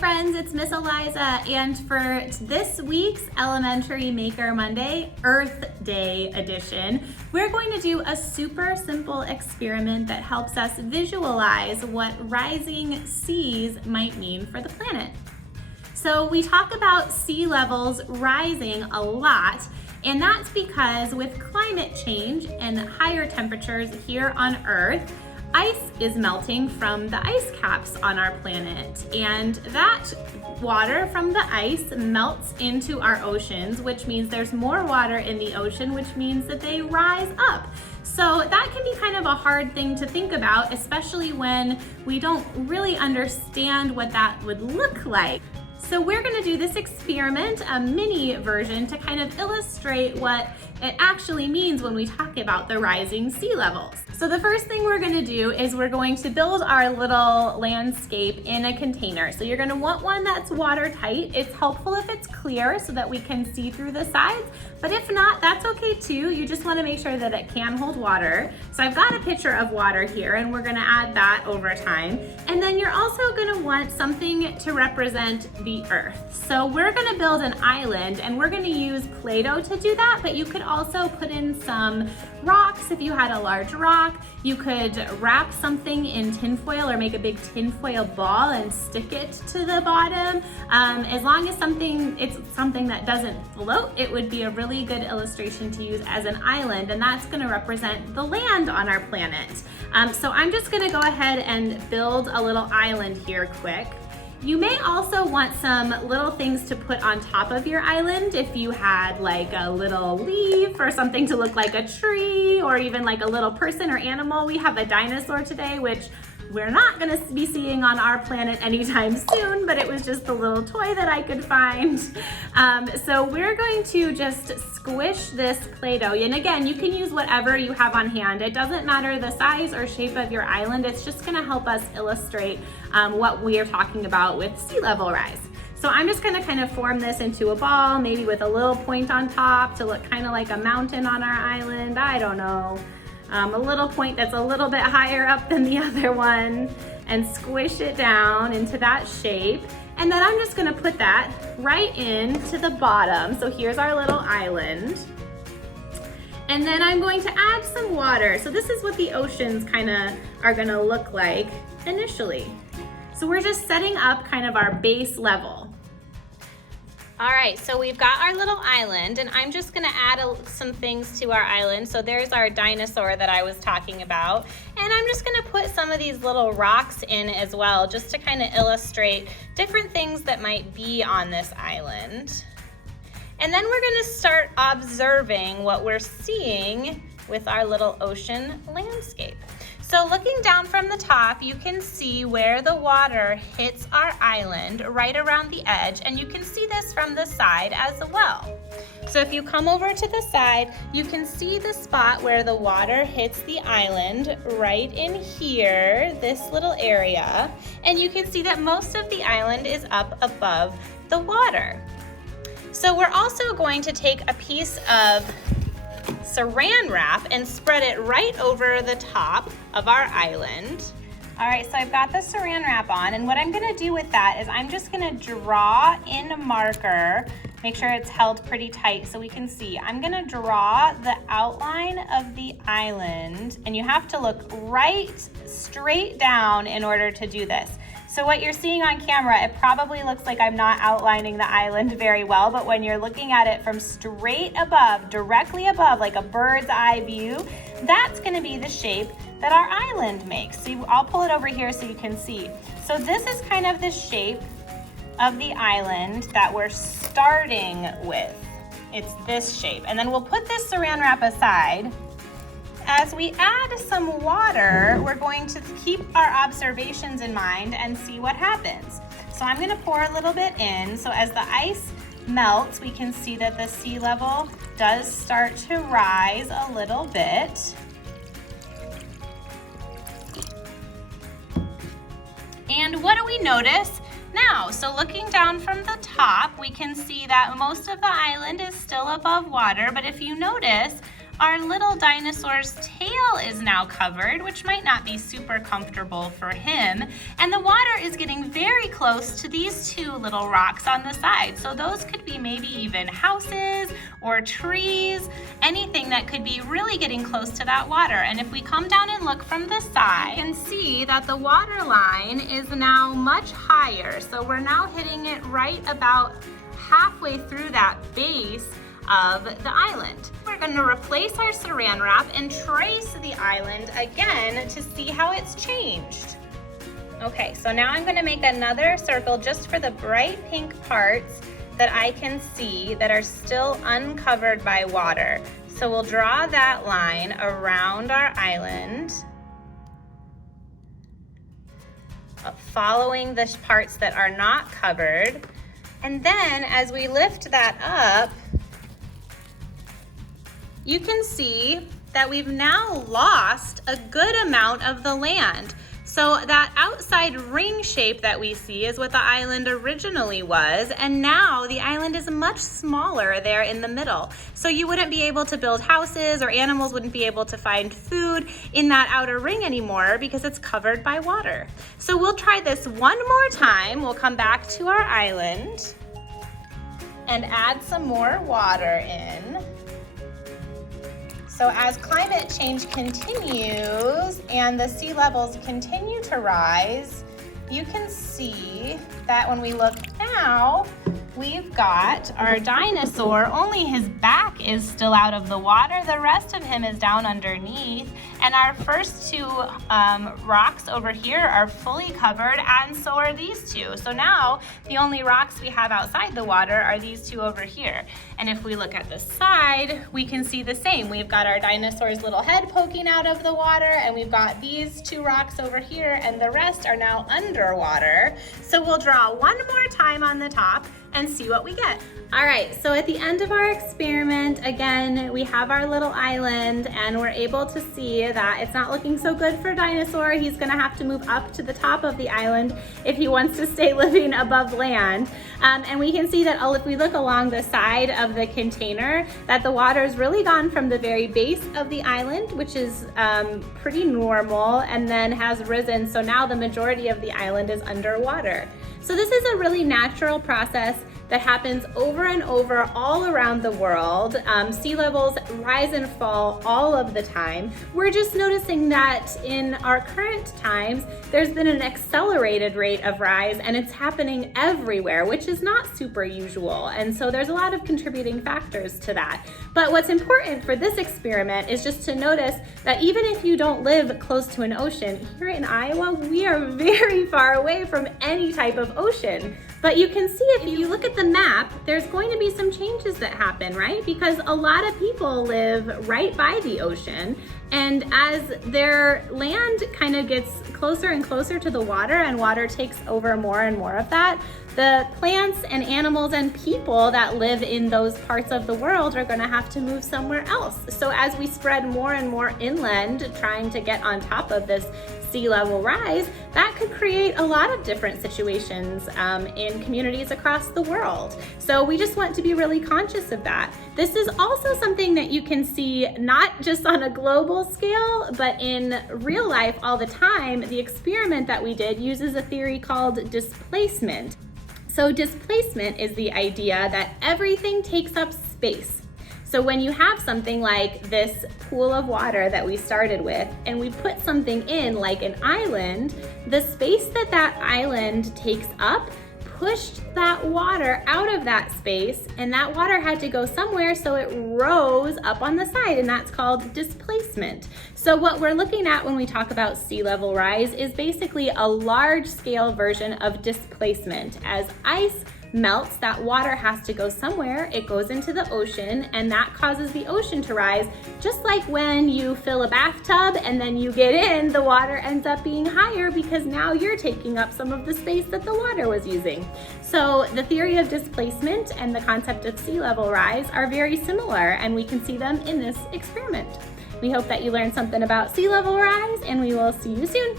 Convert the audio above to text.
friends, it's Miss Eliza, and for this week's Elementary Maker Monday, Earth Day edition, we're going to do a super simple experiment that helps us visualize what rising seas might mean for the planet. So we talk about sea levels rising a lot, and that's because with climate change and higher temperatures here on Earth, ice is melting from the ice caps on our planet, and that water from the ice melts into our oceans, which means there's more water in the ocean, which means that they rise up. So that can be kind of a hard thing to think about, especially when we don't really understand what that would look like. So we're going to do this experiment, a mini version, to kind of illustrate what it actually means when we talk about the rising sea levels. So the first thing we're going to do is we're going to build our little landscape in a container. So you're going to want one that's watertight. It's helpful if it's clear so that we can see through the sides, but if not, that's okay too. You just want to make sure that it can hold water. So I've got a pitcher of water here, and we're going to add that over time. And then you're also going to want something to represent the Earth. So we're going to build an island, and we're going to use Play-Doh to do that, but you could also put in some rocks if you had a large rock. You could wrap something in tinfoil or make a big tinfoil ball and stick it to the bottom. As long as it's something that doesn't float, it would be a really good illustration to use as an island, and that's going to represent the land on our planet. So I'm just going to go ahead and build a little island here quick. You may also want some little things to put on top of your island if you had like a little leaf or something to look like a tree, or even like a little person or animal. We have a dinosaur today, which we're not going to be seeing on our planet anytime soon, but it was just a little toy that I could find. So we're going to just squish this Play-Doh. And again, you can use whatever you have on hand. It doesn't matter the size or shape of your island. It's just going to help us illustrate what we are talking about with sea level rise. So I'm just going to kind of form this into a ball, maybe with a little point on top to look kind of like a mountain on our island. I don't know. A little point that's a little bit higher up than the other one, and squish it down into that shape. And then I'm just gonna put that right into the bottom. So here's our little island. And then I'm going to add some water. So this is what the oceans kind of are gonna look like initially. So we're just setting up kind of our base level. All right, so we've got our little island, and I'm just gonna add some things to our island. So there's our dinosaur that I was talking about, and I'm just gonna put some of these little rocks in as well, just to kind of illustrate different things that might be on this island. And then we're gonna start observing what we're seeing with our little ocean landscape. So looking down from the top, you can see where the water hits our island right around the edge, and you can see this from the side as well. So if you come over to the side, you can see the spot where the water hits the island right in here, this little area, and you can see that most of the island is up above the water. So we're also going to take a piece of saran wrap and spread it right over the top of our island. All right, so I've got the saran wrap on, and what I'm gonna do with that is I'm just gonna draw in a marker, make sure it's held pretty tight so we can see. I'm gonna draw the outline of the island, and you have to look right straight down in order to do this. So what you're seeing on camera, it probably looks like I'm not outlining the island very well, but when you're looking at it from straight above, directly above, like a bird's eye view, that's gonna be the shape that our island makes. So I'll pull it over here so you can see. So this is kind of the shape of the island that we're starting with. It's this shape. And then we'll put this saran wrap aside. As we add some water, we're going to keep our observations in mind and see what happens. So I'm gonna pour a little bit in. So as the ice melts, we can see that the sea level does start to rise a little bit. And what do we notice now? So looking down from the top, we can see that most of the island is still above water, but if you notice, our little dinosaur's tail is now covered, which might not be super comfortable for him. And the water is getting very close to these two little rocks on the side. So those could be maybe even houses or trees, anything that could be really getting close to that water. And if we come down and look from the side, you can see that the water line is now much higher. So we're now hitting it right about halfway through that base of the island. We're going to replace our saran wrap and trace the island again to see how it's changed. Okay, so now I'm going to make another circle just for the bright pink parts that I can see that are still uncovered by water. So we'll draw that line around our island, following the parts that are not covered. And then as we lift that up, you can see that we've now lost a good amount of the land. So that outside ring shape that we see is what the island originally was, and now the island is much smaller there in the middle. So you wouldn't be able to build houses, or animals wouldn't be able to find food in that outer ring anymore because it's covered by water. So we'll try this one more time. We'll come back to our island and add some more water in. So as climate change continues and the sea levels continue to rise, you can see that when we look now, we've got our dinosaur, only his back is still out of the water, the rest of him is down underneath, and our first two rocks over here are fully covered, and so are these two. So now the only rocks we have outside the water are these two over here. And if we look at the side, we can see the same. We've got our dinosaur's little head poking out of the water, and we've got these two rocks over here, and the rest are now underwater. So we'll draw one more time on the top and see what we get. All right, so at the end of our experiment, again, we have our little island, and we're able to see that it's not looking so good for Dinosaur. He's gonna have to move up to the top of the island if he wants to stay living above land. And we can see that if we look along the side of the container, that the water's really gone from the very base of the island, which is pretty normal, and then has risen. So now the majority of the island is underwater. So this is a really natural process that happens over and over all around the world. Sea levels rise and fall all of the time. We're just noticing that in our current times, there's been an accelerated rate of rise, and it's happening everywhere, which is not super usual. And so there's a lot of contributing factors to that. But what's important for this experiment is just to notice that even if you don't live close to an ocean, here in Iowa, we are very far away from any type of ocean. But you can see if you look at the map, there's going to be some changes that happen, right? Because a lot of people live right by the ocean, and as their land kind of gets closer and closer to the water, and water takes over more and more of that, the plants and animals and people that live in those parts of the world are going to have to move somewhere else. So as we spread more and more inland, trying to get on top of this sea level rise, that could create a lot of different situations in communities across the world. So we just want to be really conscious of that. This is also something that you can see not just on a global scale, but in real life all the time. The experiment that we did uses a theory called displacement. So displacement is the idea that everything takes up space. So when you have something like this pool of water that we started with, and we put something in like an island, the space that that island takes up pushed that water out of that space, and that water had to go somewhere, so it rose up on the side, and that's called displacement. So what we're looking at when we talk about sea level rise is basically a large scale version of displacement. As ice melts, that water has to go somewhere. It goes into the ocean, and that causes the ocean to rise. Just like when you fill a bathtub and then you get in, the water ends up being higher because now you're taking up some of the space that the water was using. So the theory of displacement and the concept of sea level rise are very similar, and we can see them in this experiment. We hope that you learned something about sea level rise, and we will see you soon.